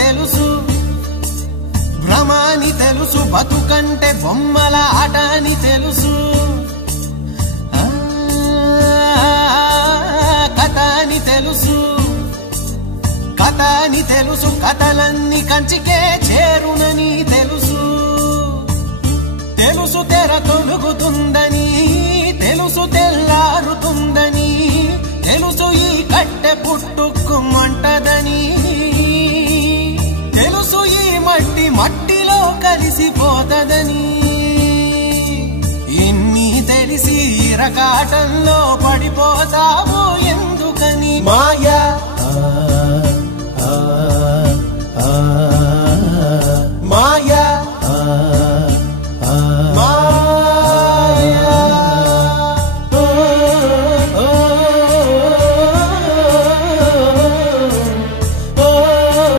తెలుసు, భ్రమాని తెలుసు, బతుకంటే బొమ్మల ఆట అని తెలుసు, కథ అని తెలుసు, కథ అని తెలుసు, కథలన్నీ కంచికే చేరునని తెలుసు, తెలుసు తెర తొలుగుతుందని, తెలుసు తెల్లారుతుందని, తెలుసు ఈ కట్టె పుట్టుకుమంటదని, తెలుసు ఈ మట్టి మట్టిలో కలిసిపోతదని, ఇన్ని తెలిసి ఇరకాటంలో పడిపోతావు ఎందుకని మాయా